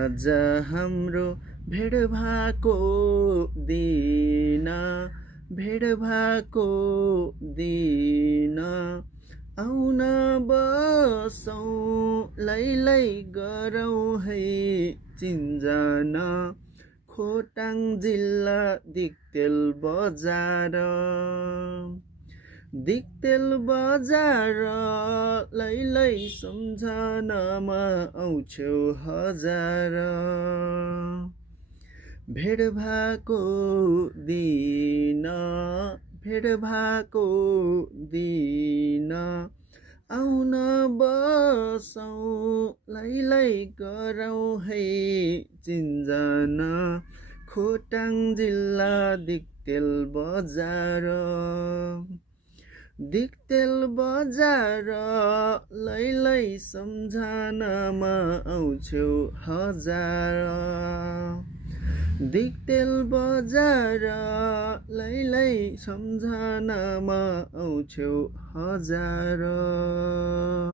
आज हाम्रो भेट भएको दिन, भेट भएको दिन, आउन बसौँ लैलै गरौँ है चिन्जन, खोटाङ जिल्ला दिक्तेल बजार, दिक्तेल बजार लैलै सम्झनामा आउँछौ हजार, भेट भएको दिन, भेट भएको दिन, आउन बसौँ लैलै गरौँ है चिन्जन, खोटाङ जिल्ला दिक्तेल बजार, दिक्तेल बजार लैलै सम्झनामा आउँछौ हजार, दिक्तेल बजार लैलै सम्झनामा आउँछौ हजार।